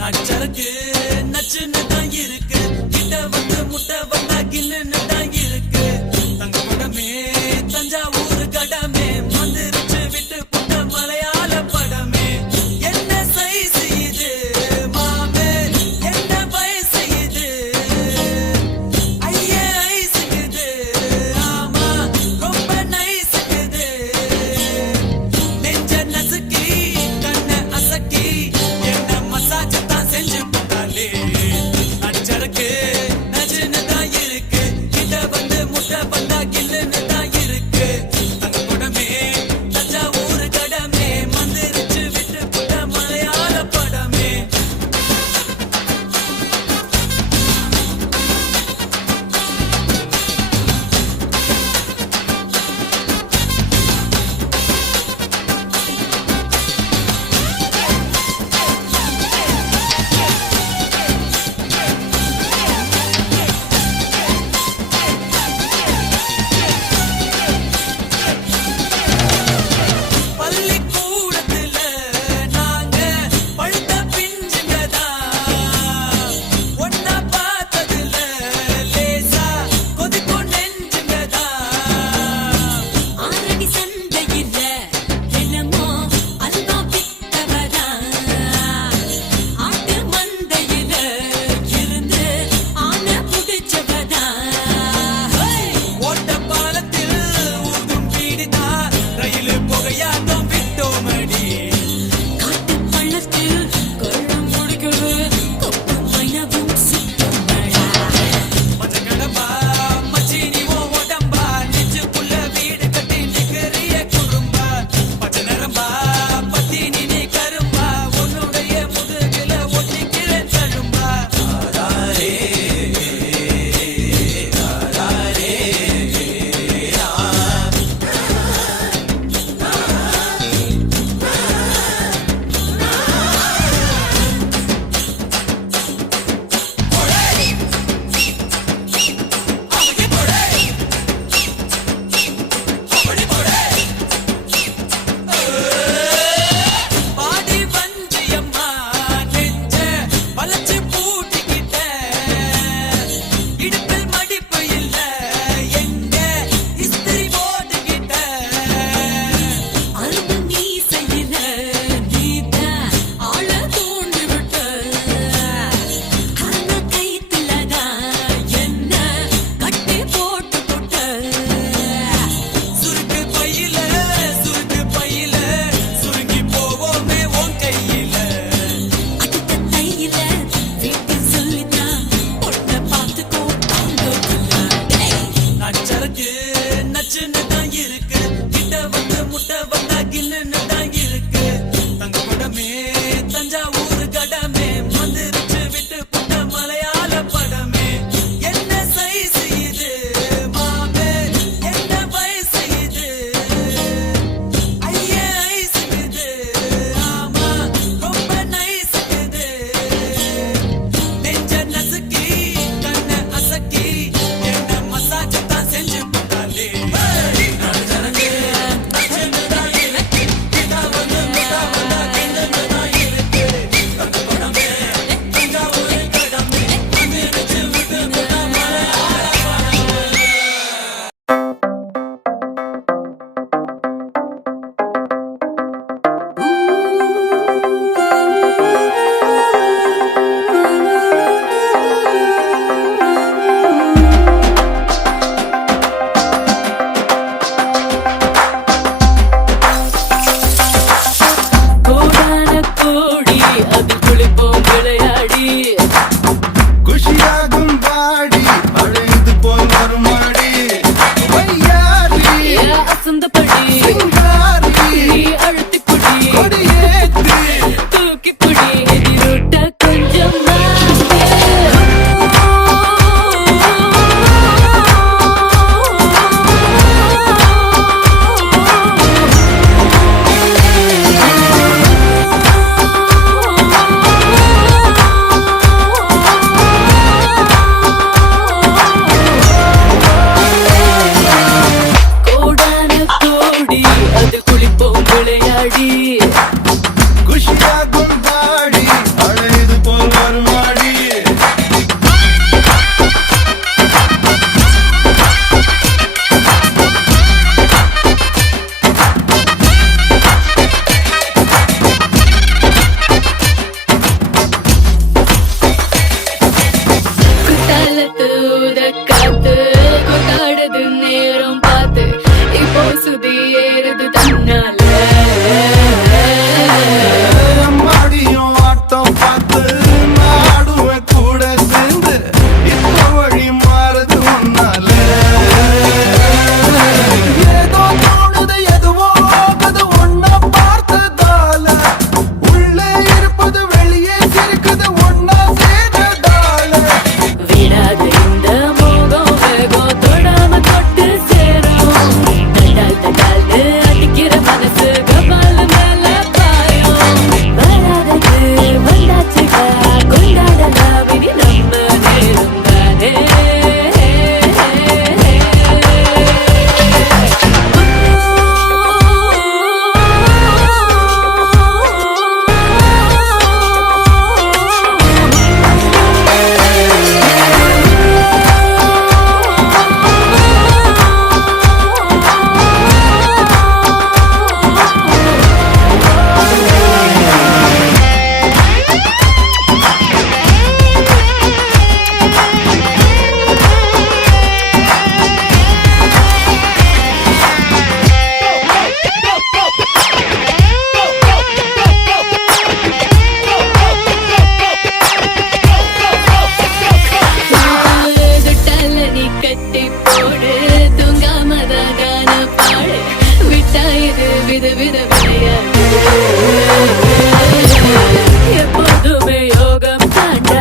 நச்சருக்கு நச்சுன்னு தான் இருக்கு, கிட்ட வந்து முட்டை வந்தா கில்லுன்னு தான் இருக்கு. தங்க படமே தஞ்சாவூர் கடமே வந்துருச்சு விட்டு புட்ட மலையாள படமே. என்ன சைஸ் இது மாமே, என்ன வயசு இது, ஐயே ஐசுக்குது, ஆமா ரொம்ப நைசுக்குது. நெஞ்ச நசுக்கி கண்ண அசக்கி என்ன மசாஜ் தான் செஞ்சு போட்டாலே. நச்சருக்கு நச்சுன்னு தான் இருக்கு, கிட்ட வந்து முட்டை வந்தா கில்லுன்னு தான் இருக்கு. தங்க படமே தஞ்சாவூர் கடமே வந்துருச்சு விட்டு புட்ட மலையாள படமே. பள்ளிக்கூடத்துல நாங்க பழுத்த பிஞ்சுங்கதான், ஒன்னா பார்த்ததுல லேசா கொதிக்கும் நெஞ்சுங்கதான். ஆரடி சந்தையில என்னமோ அல்வா வித்தவரா, ஆட்டு மந்தையில இருந்து ஆனை புடிச்சவரா. ஓட்ட பாலத்தில் ஊதும் பீடிதா, ரயில் புகையாட்டம் விட்டோமடி. காட்டு பள்ளத்தில் கொள்ளம் முடிக்கிறது, கொப்பு மைனவும் சுத்தமடா. மஞ்ச கடம்பா மச்சினி ஓ உடம்பா, நெஞ்சுக்குள்ள வீடு கட்டி நிக்கிறிய குறும்பா. பச்சை நரம்பா பத்தினி நீ கரும்பா, உன்னுடைய முதுகில ஒட்டிக்கிறேன் தழும்பா. பாடி வஞ்சியம்மா நெஞ்ச வளைச்சு பூட்டிக்கிட்ட, இடுப்பில் மடிப்பு இல்ல எங்க இஸ்திரி போட்டுக்கிட்ட. அரும்பு மீசையில நீதான் ஆள தூண்டி விட்ட, அந்த கைத்துலதான் என்ன கட்டி போட்டு போட்ட. சுருக்கு பையில சுருங்கி போவோமே உன் கையில. அடுத்த தையில வீட்டு சொல்லித்தான் பொண்ணை பார்த்துக்கோ நச்சருக்கு நச்சுன்னு தான் இருக்கு, கிட்ட வந்து முட்டை வந்தா கில்லுன்னு தான் இருக்கு. தங்க படமே தஞ்சாவூர் கடமே வந்துருச்சு விட்டு புட்ட மலையாள படமே. என்ன சைஸ் இது மாமே, என்ன வயசு இது, ஐயே ஐசுக்குது, ஆமா ரொம்ப நைசுக்குது. நெஞ்ச நசுக்கி கண்ண அசக்கி என்ன மசாஜ் தான் செஞ்சு போட்டாலே. நச்சருக்கு நச்சுன்னு தான் இருக்கு, கிட்ட வந்து முட்டை வந்தா கில்லுன்னு தான் இருக்கு. தங்க படமே தஞ்சாவூர் கடமே வந்துருச்சு விட்டு புட்ட மலையாள படமே. கோடான கோடி அது குளிப்போம் விளையாடி, குஷியாகும் பாடி அழைத்து போய் மறுமாடி வையாரி அசந்தபடி சிங்காரி நீ அழுத்தி புடி, கொடியேத்தி தூக்கி புடி, எதிரூட்ட கொஞ்சம் குஷியாகும் பாடி அழைத்து போய் வித விளையாடு எப்போதுமே யோகம் தாண்டா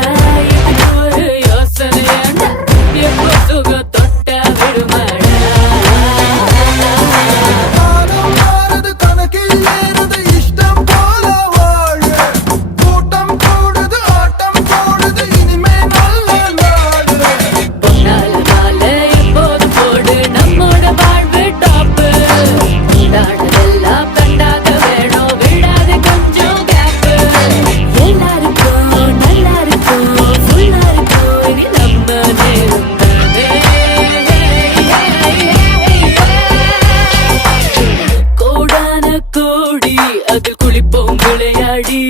இது ஒரு யோசனையாண்டா எப்போ சுகம் தொட்டா விடுமாடா காலம் மாறுது கணக்கில் ஏறுது இஷ்டம் போல வாழு கூட்டம் கூடுது ஆட்டம் போடுது இனிமே நல்ல நாடு பொன்னால மாலை எப்போதும் போடு நம்மோட வாழ்வு டாப்பு தாண்டதெல்லாம் கண்டாக வேணும் விடாத கொஞ்சம் கேப்பு எல்லாருக்கும் நல்லா இருக்கும் ஃபுல்லா இருக்கும் இனி நம்ம நேரம் கோடான கோடி அதில் குளிப்போம் விளையாடி